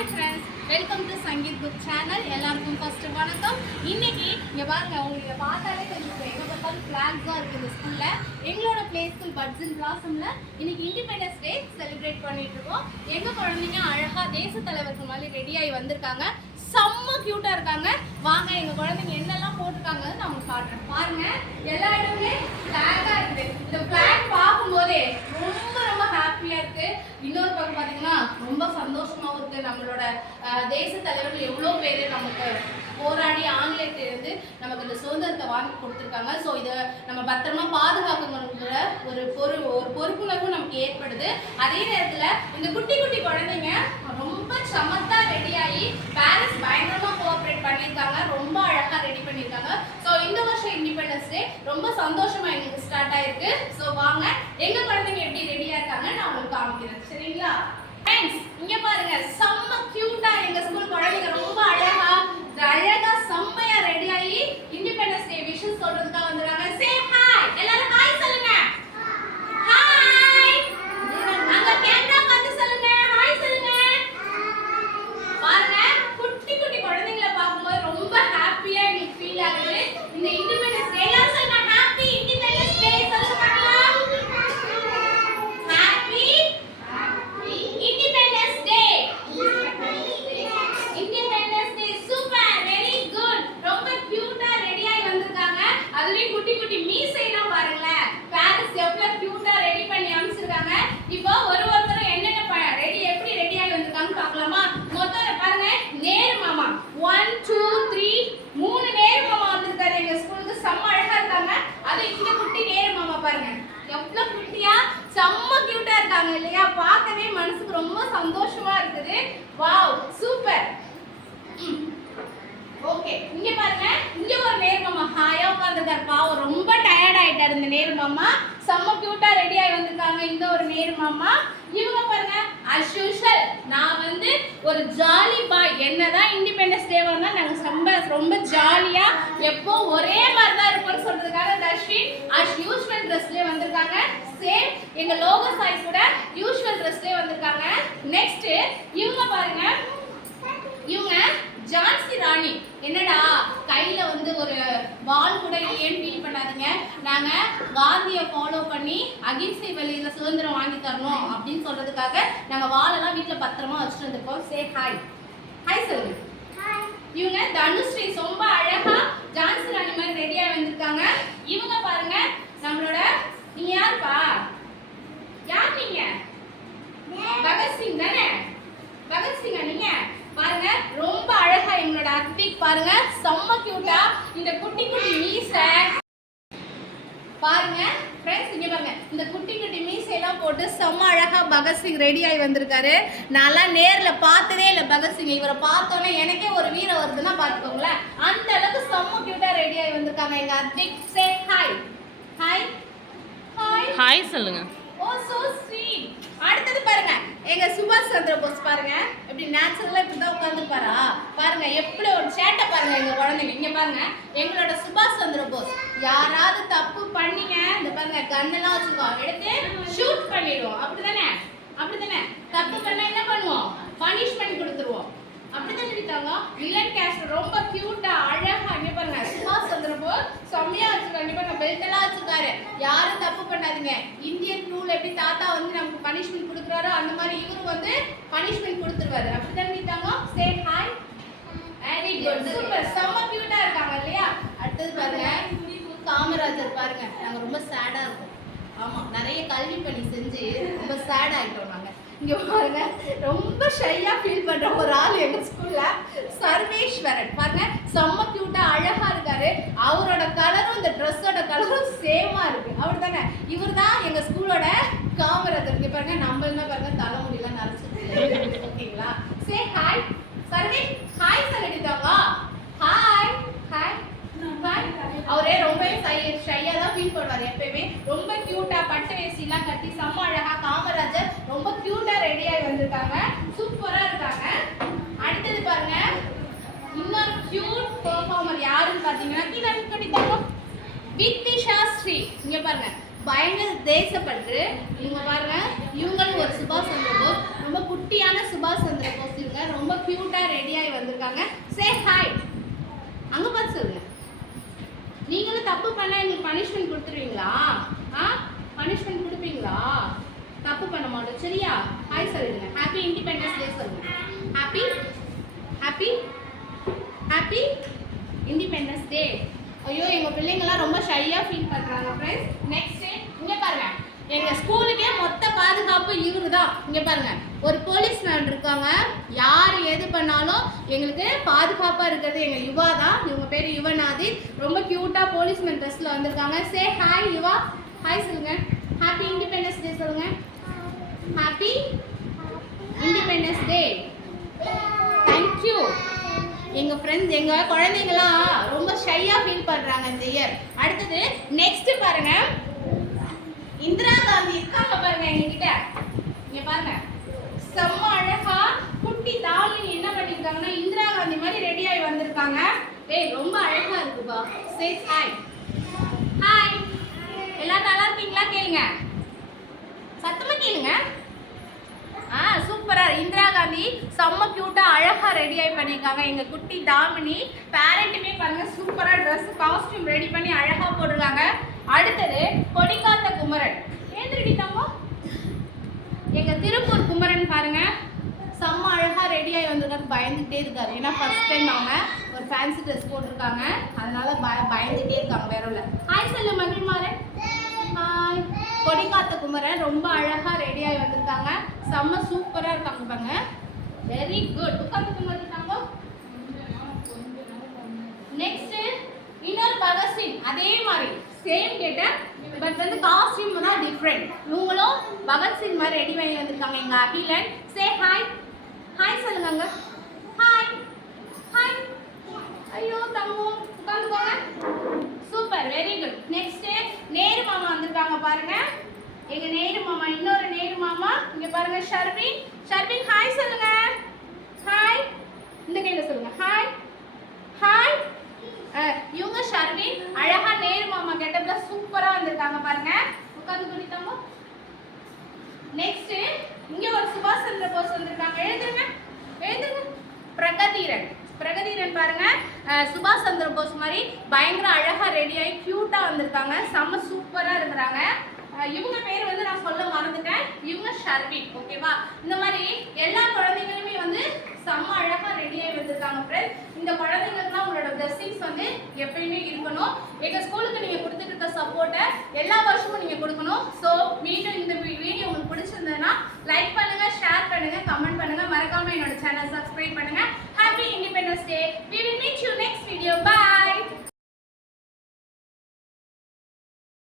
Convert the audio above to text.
Hi friends, welcome to Sangeet book channel. எல்லாருக்கும் first வணக்கம். இன்னைக்கு இங்கே பாருங்க, உங்களுக்கு பார்த்தாலே தெரியும் எங்கே பார்த்தாலும் ஃப்ளாக்ஸ் தான் இருக்குது இந்த ஸ்கூலில். எங்களோட பிளே ஸ்கூல் பட்ஸ் இன் பிளாசமில் இன்னைக்கு இண்டிபெண்டன்ஸ் டே செலிப்ரேட் பண்ணிட்டு இருக்கோம். எங்கள் குழந்தைங்க அழகாக தேச தலைவர்கள் மாதிரி ரெடியாகி வந்திருக்காங்க. செம்ம க்யூட்டாக இருக்காங்க. வாங்க எங்கள் குழந்தைங்க என்னெல்லாம் போட்டிருக்காங்கன்னு நான் உங்களுக்கு காட்டுறேன். பாருங்க, எல்லா இடமுமே ஃப்ளாகாக இருக்குது. இந்த ஃப்ளாக் பார்க்கும்போதே ரொம்ப ரொம்ப ஹாப்பியாக இருக்குது. இன்னொரு பக்கம் பார்த்தீங்கன்னா ரொம்ப சந்தோஷமாகவும் இருக்குது. நம்மளோட தேச தலைவர்கள் எவ்வளோ பேர் நமக்கு போராடி ஆங்கிலேயத்திலிருந்து நமக்கு இந்த சுதந்திரத்தை வாங்கி கொடுத்துருக்காங்க. ஸோ இதை நம்ம பத்திரமா பாதுகாக்கணுங்கிற ஒரு பொறுப்புணர்வும் நமக்கு ஏற்படுது. அதே நேரத்தில் இந்த குட்டி குட்டி குழந்தைங்க ரொம்ப சமத்தா ரெடியாகி பேரண்ட்ஸ் பயங்கரமாக கோஆப்ரேட் பண்ணியிருக்காங்க. ரொம்ப அழகாக ரெடி பண்ணியிருக்காங்க. ஸோ இந்த வருஷம் இண்டிபெண்டன்ஸ் டே ரொம்ப சந்தோஷமாக எங்களுக்கு ஸ்டார்ட் ஆயிருக்கு. ஸோ வாங்க எங்கள் குழந்தைங்க எப்படி ரெடியாக இருக்காங்க நான் உங்களுக்கு காமிக்கிறேன். சரிங்களா ஃப்ரெண்ட்ஸ், இங்கே பாருங்க, செம்ம க்யூட்டாக எங்கள் ஸ்கூல் குழந்தைங்க ரொம்ப அழகா செம்மையா ரெடி ஆகி இண்டிபெண்டன்ஸ் டே விஷஸ் சொல்றதுக்காக வந்துறாங்க. சே ஹாய், எல்லாரும் ஹாய் சொல்லுங்க. ஹாய், அங்க கேமரா பார்த்து சொல்லுங்க, ஹாய் சொல்லுங்க. பாருங்க, குட்டி குட்டி குழந்தைகளை பார்க்கும்போது ரொம்ப ஹாப்பியா எனக்கு ஃபீல் ஆகுது. இந்த இண்டிபெண்டன்ஸ் டே எல்லாரும் சொல்லுங்க, ஹாப்பி இண்டிபெண்டன்ஸ் டே சொல்லுங்க. Happy independence day. குட்டி குட்டி மீசைலாம் பாருங்களேன், பேரண்ட்ஸ் எவ்வளவு கியூட்டா ரெடி பண்ணி அனுப்பிச்சிருக்காங்க. இப்போ ஒருத்தர் என்னென்ன எப்படி ரெடி ஆகி வந்திருக்காங்க பார்க்கலாமா? மொத்தம் பாருங்க, நேரு மாமா 1 2 3 3 நேரு மாமா வந்திருக்காரு எங்க ஸ்கூலுக்கு. செம்ம அழகா இருக்காங்க. அது இந்த குட்டி நேரு மாமா பாருங்க, எவ்வளவு குட்டியா செம்ம கியூட்டா இருக்காங்க இல்லையா? பார்க்கவே மனசுக்கு ரொம்ப சந்தோஷமா இருக்குது. Wow, super. ஓகே, இங்க பாருங்க, இங்க ஒரு நேரு மாமா ஹாயா உட்கார்ந்திருக்காரு. பாவம், ரொம்ப டயர்ட் ஆயிட்டாரு இந்த நேரு மாமா. செம்ம கியூட்டா ரெடி ஆகி வந்திருக்காங்க இந்த ஒரு நேரு மாமா. இவங்க பாருங்க, as usual நான் ஒரு ஜாலி பாய். என்னதான் இண்டிபெண்டன்ஸ் டே வந்தா நாங்க ரொம்ப ஜாலியா எப்போ ஒரே மாதிரி தான் இருப்போம்னு சொல்றதுக்காக தர்ஷின் as usual ட்ரெஸ்லயே வந்திருக்காங்க. சேம் எங்க லோகோ சாய் கூட யூஷுவல் ட்ரெஸ்லயே வந்திருக்காங்க. நெக்ஸ்ட் இவங்க பாருங்க, இவங்க ஜான்சி ராணி. என்னடா கையில ஒரு வால் கூட இல்லையேன்னு ஃபீல் பண்ணாதீங்க. நாங்க காந்தியை ஃபாலோ பண்ணி அகிம்சை வழியில சுதந்திரம் வாங்கி தரணும் அப்படின்னு சொல்றதுக்காக நாங்க வாலெல்லாம் வீட்டுல பத்திரமா வச்சுட்டு வந்திருக்கோம். சே ஹாய், ஹாய் சொல்லுங்க. இவங்க தனுஸ்ரீ, ரொம்ப அழகா ஜான்சி ராணி மாதிரி ரெடியா வந்திருக்காங்க. இவங்க பாருங்க, நம்மளோட நீங்க யாருப்பா? யார் நீங்க? பகத்சிங் தானே? பகத்சிங்கா நீங்க? பாருங்க, ரொம்ப அழகா எங்களோட அத்விக் பாருங்க, செம்ம கியூட்டா இந்த குட்டி குட்டி மீசை பாருங்க. ஃப்ரெண்ட்ஸ், இங்க பாருங்க, இந்த குட்டி குட்டி மீசையெல்லாம் போட்டு செம்ம அழகா பகத்சிங் ரெடி ஆகி வந்திருக்காரு. நான்லாம் நேர்ல பார்த்ததே இல்லை பகத்சிங். இவரை பார்த்தோன்னே எனக்கே ஒரு வீரம் வருதுன்னா பார்த்துக்கோங்களேன். அந்த அளவுக்கு செம்ம கியூட்டா ரெடி ஆகி வந்திருக்காங்க எங்க அத்விக். சே ஹாய், ஹாய், ஹாய், ஹாய் சொல்லுங்க. ஓ சோ ஸ்வீட். அடுத்தது பாருங்க, எங்க சுபாஷ் சந்திர போஸ் பாருங்க, எப்படி நேச்சுரலா இப்படி தான் உட்கார்ந்துப்பாரா பாருங்க. எப்படி ஒரு சேட்டை பாருங்க எங்க குழந்தைங்க. இங்க பாருங்க, எங்களோட சுபாஷ் சந்திர போஸ் யாராவது தப்பு பண்ணீங்க, இந்த பாருங்க கண்ணெல்லாம் வச்சுக்கோம், எடுத்து ஷூட் பண்ணிடுவோம். அப்படிதானே? அப்படிதானே? தப்பு பண்ணா என்ன பண்ணுவோம்? பனிஷ்மெண்ட் கொடுத்துருவோம். அப்படிதான் இருக்காங்க. வில்லன் கேஸ்ட் ரொம்ப கியூட்டா அழகா. இங்க பாருங்க, சுபாஷ் சந்திர போஸ் செம்மையா வச்சிருக்காங்க. கண்டிப்பா பெல்ட் எல்லாம் வச்சிருக்காரு. யாரும் தப்பு பண்ணாதீங்க. இந்தியன் ரூல் எப்படி தாத்தா நமக்கு பனிஷ்மெண்ட் கொடுக்குறாரோ அந்த மாதிரி இவரு பனிஷ்மெண்ட் கொடுத்துருவாரு. அப்படிதான் இருக்காங்க. Say hi, very good, super, செம்ம கியூட்டா இருக்காங்க இல்லையா? அடுத்தது பாருங்க, காமராஜர் பாருங்க. நாங்க ரொம்ப சேடா இருக்கோம். ஆமா, நிறைய கல்வி பணி செஞ்சு ரொம்ப சேட் ஆயிட்டோம் நாங்க. இங்க பாருங்க, ரொம்ப ஷையா ஃபீல் பண்ற ஒரு ஆள் எங்க ஸ்கூல்ல, சர்வேஸ்வரன் பாருங்க, செம்ம கியூட்டா அழகா இருக்காரு. அவரோட கலரும் இந்த ட்ரெஸ்ஸோட கலரும் சேமா இருக்கு. அவர் தானே? இவர் தான் எங்க ஸ்கூலோட காமராஜர். இங்க பாருங்க, நம்ம என்ன பாருங்க, தலைமுடியெல்லாம் நரைச்சிருக்கு. ஓகேங்களா? சே ஹாய் சர்வேஷ், ஹாய் சொல்லிட்டாங்க. ஹாய், ஹாய், அவரே ரொம்ப ஷையா தான் ஃபீல் பண்ணுவார் எப்பயுமே. ரொம்ப கியூட்டா பட்டு வேசிலாம் கட்டி செம்ம அழகா காமராஜர் ரொம்ப கியூட்டா ரெடி ஆகி வந்திருக்காங்க. சூப்பரா இருக்காங்க. அடுத்தது பாருங்க, இன்னொரு கியூட் பெர்ஃபார்மர் யாருன்னு பாத்தீங்கன்னா வித்தி சாஸ்திரி. இங்க பாருங்க, பயங்கர தேசப்பற்று. இவங்க பாருங்க, இவங்களும் ஒரு சுபாஷ் சந்திர போஸ், ரொம்ப குட்டியான சுபாஷ் சந்திர போஸ். இவங்க ரொம்ப வந்திருக்காங்க. Say hi. அங்க பார்த்து சொல்லுங்க. நீங்களும் தப்பு பண்ணா எனக்கு பனிஷ்மெண்ட் கொடுத்துருவீங்களா? பனிஷ்மெண்ட் கொடுப்பீங்களா? தப்பு பண்ண மாட்டோம் சரியா? ஹாய் சொல்லுங்க. ஹாப்பி இண்டிபெண்டன்ஸ் டே சொல்லுங்க. Happy happy happy independence day. ஐயோ எங்கள் பிள்ளைங்களாம் ரொம்ப ஷையாக ஃபீல் பண்ணுறாங்க ஃப்ரெண்ட்ஸ். நெக்ஸ்ட்டு இங்கே பாருங்கள், எங்கள் ஸ்கூலுக்கே மொத்த பாதுகாப்பு இவரு தான். இங்கே பாருங்கள், ஒரு போலீஸ்மேன் இருக்காங்க. யார் எது பண்ணாலும் எங்களுக்கு பாதுகாப்பாக இருக்கிறது எங்கள் யுவா தான். இவங்க பேர் யுவநாதி. ரொம்ப க்யூட்டாக போலீஸ்மேன் ட்ரெஸ்ஸில் வந்திருக்காங்க. சே ஹாய் யுவா. ஹாய் சொல்லுங்கள். ஹாப்பி இண்டிபெண்டன்ஸ் டே சொல்லுங்கள். Happy independence day. தேங்க்யூ. எங்கள் ஃப்ரெண்ட்ஸ் எங்கள் குழந்தைங்களாம் ரொம்ப ஷையாக ஃபீல் பண்ணுறாங்க இந்த இயர். அடுத்தது நெக்ஸ்ட்டு பாருங்கள், இந்திரா காந்தி இருக்காங்க பாருங்க எங்ககிட்ட. இங்க பாருங்க, செம்ம அழகா குட்டி தாலினி என்ன பண்ணிருக்காங்கன்னா இந்திரா காந்தி மாதிரி ரெடி ஆகி வந்திருக்காங்க. ஏய் ரொம்ப அழகா இருக்குப்பா. சே ஹாய். ஹாய். எல்லாரும் நல்லா இருக்கீங்களா? கேளுங்க, சத்தமா கேளுங்க. சூப்பரா இந்திரா காந்தி செம்ம கியூட்டா அழகா ரெடி ஆகி பண்ணியிருக்காங்க. எங்க குட்டி தாமினி பேரண்ட்டுமே பாருங்க சூப்பரா ட்ரெஸ் காஸ்டியூம் ரெடி பண்ணி அழகா போட்டிருக்காங்க. அடுத்தது கொடிக்காத்த குமரன். ஏந்திரடி தம்போ. எங்க திருப்பூர் குமரன் பாருங்க செம்ம அழகா ரெடி ஆகி வந்திருக்காரு. பயந்துகிட்டே இருக்காரு, ஏன்னா ஃபர்ஸ்ட் டைம் அவங்க ஒரு ஃபேன்சி ட்ரெஸ் போட்டிருக்காங்க, அதனால பயந்துகிட்டே இருக்காங்க. வேற இல்லை. ஹாய் சொல்லு மகிழ்மாறன். ஹாய். கொடிக்காத்த குமரன் ரொம்ப அழகா ரெடி ஆகி வந்திருக்காங்க. செம்ம சூப்பரா இருக்காங்க பாருங்க. Very good. உட்காந்து குமரன். நெக்ஸ்ட் இன்னொரு பகத்சிங், அதே மாதிரி சேம் கெட்டப், பட் வந்து காஸ்டியூம் தான் டிஃப்ரெண்ட். இவங்களும் பகத்சிங் மாதிரி ரெடி பண்ணி வந்திருக்காங்க. எங்க அகிலன். Say hi. ஹாய் சொல்லுங்க. Hi hi. ஐயோ தம்மு உட்காந்துக்கோங்க. Super, very good. Next Nehru மாமா வந்திருக்காங்க பாருங்க. எங்க நேரு மாமா, இன்னொரு நேரு மாமா இங்க பாருங்க. ஷர்வின். ஷர்வின் ஹாய் சொல்லுங்க. ஹாய். இந்த கையில சொல்லுங்க. Hi hi. இவங்க ஷர்வின் அழகா நேரு மாமா கெட்டப்ல சூப்பரா வந்திருக்காங்க பாருங்க. உட்கார்ந்து குடித்தாங்க. நெக்ஸ்ட் இங்க ஒரு சுபாஷ் சந்திர போஸ் வந்திருக்காங்க. எழுதுங்க எழுதுங்க. பிரகதீரன். பிரகதீரன் பாருங்க சுபாஷ் சந்திர போஸ் மாதிரி பயங்கர அழகா ரெடி ஆகி கியூட்டா வந்திருக்காங்க. செம்ம சூப்பரா இருக்கிறாங்க. இவங்க பேர் வந்து நான் சொல்ல மறந்துட்டேன். இவங்க ஷர்வின். ஓகேவா? இந்த மாதிரி எல்லா குழந்தைங்களுமே வந்து செம்ம அழகா ரெடி ஆகி வந்திருக்காங்க ஃப்ரெண்ட்ஸ். இந்த குழந்தைங்களுக்குலாம் உங்களோட பிளெஸிங்ஸ் வந்து எப்பயுமே இருக்கணும். எங்கள் ஸ்கூலுக்கு நீங்கள் கொடுத்துட்டு இருக்க சப்போர்ட்டை எல்லா வருஷமும் நீங்கள் கொடுக்கணும். ஸோ மீண்டும் இந்த வீடியோ உங்களுக்கு பிடிச்சிருந்ததுன்னா லைக் பண்ணுங்கள், ஷேர் பண்ணுங்கள், கமெண்ட் பண்ணுங்கள். மறக்காமல் என்னோட சேனல் சப்ஸ்கிரைப் பண்ணுங்கள்.